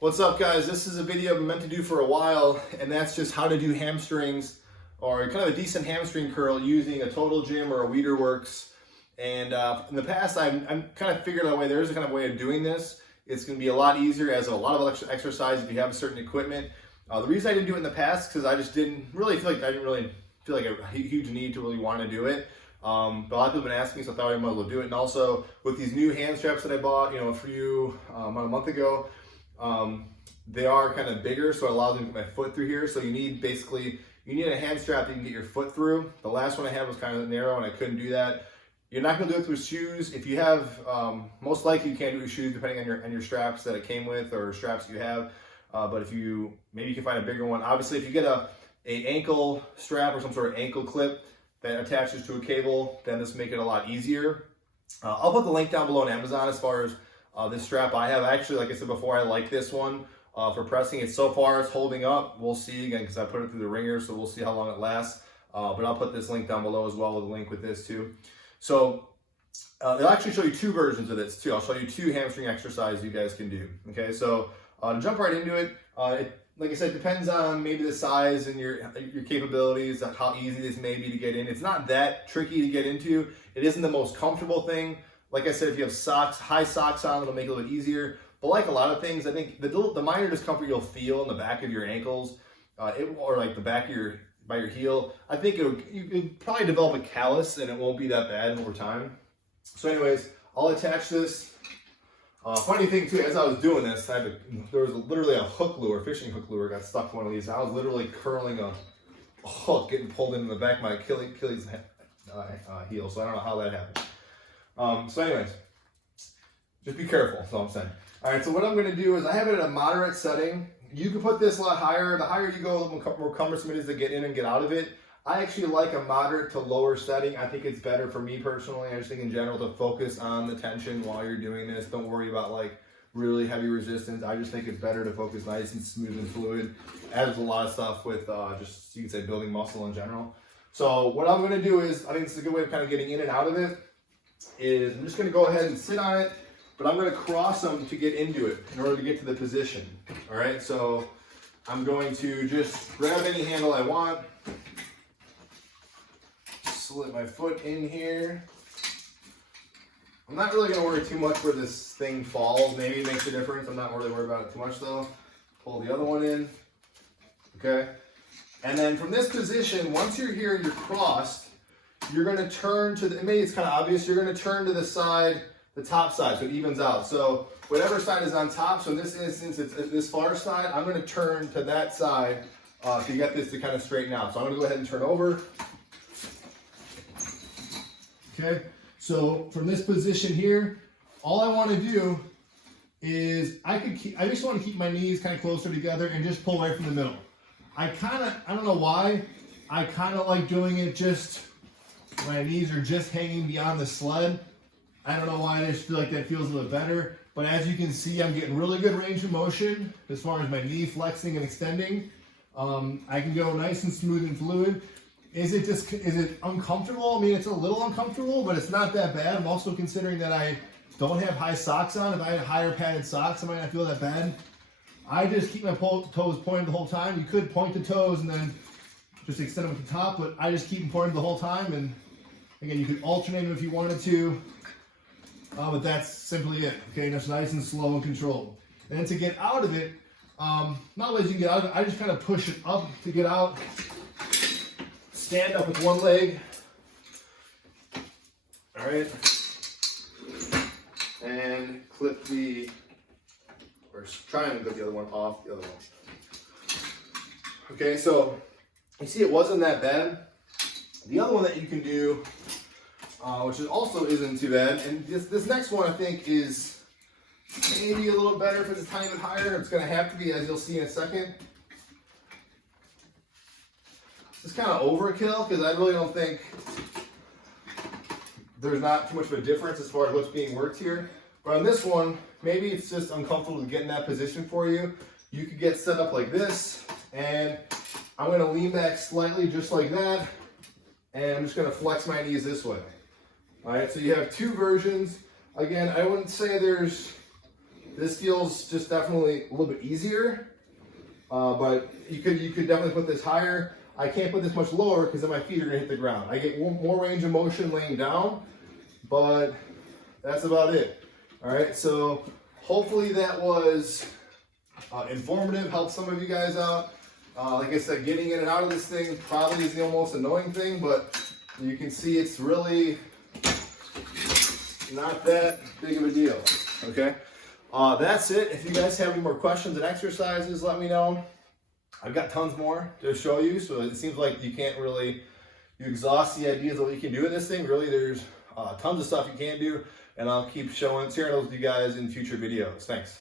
What's up, guys? This is a video I've been meant to do for a while, and that's just how to do hamstrings or kind of a decent hamstring curl using a Total Gym or a Weider Works. And in the past, I'm kind of figured out a way. There's a kind of way of doing this. It's going to be a lot easier as a lot of exercise if you have certain equipment. The reason I didn't do it in the past is because I just didn't really feel like a huge need to really want to do it. But a lot of people have been asking me, so I thought I might as well do it. And also with these new hand straps that I bought, for you about a month ago. They are kind of bigger, so it allows me to get my foot through here. So you need a hand strap that you can get your foot through. The last one I had was kind of narrow and I couldn't do that. You're not gonna do it through shoes. If you have, most likely you can't do it with shoes depending on your straps that it came with or straps you have. But maybe you can find a bigger one. Obviously, if you get a ankle strap or some sort of ankle clip that attaches to a cable, then this will make it a lot easier. I'll put the link down below on Amazon as far as this strap I have. Actually, like I said before, I like this one for pressing. So far, it's holding up. We'll see again because I put it through the ringer, so we'll see how long it lasts. But I'll put this link down below as well with a link with this too. So they'll actually show you two versions of this too. I'll show you two hamstring exercises you guys can do. Okay, so to jump right into it, like I said, depends on maybe the size and your capabilities, how easy this may be to get in. It's not that tricky to get into. It isn't the most comfortable thing. Like I said, if you have high socks on, it'll make it a little bit easier. But like a lot of things, I think the minor discomfort you'll feel in the back of your ankles, or like the back of by your heel, I think you probably develop a callus and it won't be that bad over time. So anyways, I'll attach this. Funny thing too, as I was doing this, there was literally a hook lure, fishing hook lure, got stuck to one of these. I was literally curling a hook, getting pulled into the back of my Achilles heel. So I don't know how that happened. So anyways, just be careful, that's all I'm saying. All right, so what I'm gonna do is I have it at a moderate setting. You can put this a lot higher. The higher you go, the more cumbersome it is to get in and get out of it. I actually like a moderate to lower setting. I think it's better for me personally. I just think in general to focus on the tension while you're doing this. Don't worry about like really heavy resistance. I just think it's better to focus nice and smooth and fluid. Adds a lot of stuff with just, you can say, building muscle in general. So what I'm gonna do is, I think it's a good way of kind of getting in and out of it, is I'm just gonna go ahead and sit on it, but I'm gonna cross them to get into it in order to get to the position. All right, so I'm going to just grab any handle I want, slip my foot in here. I'm not really gonna worry too much where this thing falls. Maybe it makes a difference. I'm not really worried about it too much though. Pull the other one in, okay? And then from this position, once you're here and you're crossed, you're gonna turn to maybe it's kind of obvious, you're gonna turn to the side, the top side, so it evens out. So whatever side is on top, so in this instance, it's this far side, I'm gonna turn to that side to get this to kind of straighten out. So I'm gonna go ahead and turn over. Okay, so from this position here, all I wanna do is, I just wanna keep my knees kind of closer together and just pull right from the middle. I don't know why, I kind of like doing it just, my knees are just hanging beyond the sled. I don't know why, I just feel like that feels a little better. But as you can see, I'm getting really good range of motion as far as my knee flexing and extending. I can go nice and smooth and fluid. Is it uncomfortable? I mean, it's a little uncomfortable, but it's not that bad. I'm also considering that I don't have high socks on. If I had higher padded socks, I might not feel that bad. I just keep my toes pointed the whole time. You could point the toes and then just extend them at the top, but I just keep them pointed the whole time. And again, you could alternate them if you wanted to. But that's simply it, okay? That's nice and slow and controlled. And then to get out of it, not letting you get out of it, I just kind of push it up to get out. Stand up with one leg. All right. And clip or try and get the other one off the other one. Okay, so you see it wasn't that bad. The other one that you can do, which also isn't too bad. And this next one I think is maybe a little better if it's a tiny bit higher. It's gonna have to be, as you'll see in a second. It's kind of overkill because I really don't think there's not too much of a difference as far as what's being worked here. But on this one, maybe it's just uncomfortable to get in that position for you. You could get set up like this, and I'm gonna lean back slightly just like that, and I'm just gonna flex my knees this way. All right, so you have two versions. Again, I wouldn't say there's This feels just definitely a little bit easier, but you could definitely put this higher. I can't put this much lower because then my feet are gonna hit the ground. I get more range of motion laying down, but that's about it. All right, so hopefully that was informative, helped some of you guys out. Like I said, getting in and out of this thing probably is the most annoying thing, but you can see it's really not that big of a deal, okay? That's it. If you guys have any more questions and exercises, let me know. I've got tons more to show you, so it seems like you exhaust the ideas of what you can do with this thing. Really, there's tons of stuff you can do, and I'll keep sharing those with you guys in future videos. Thanks.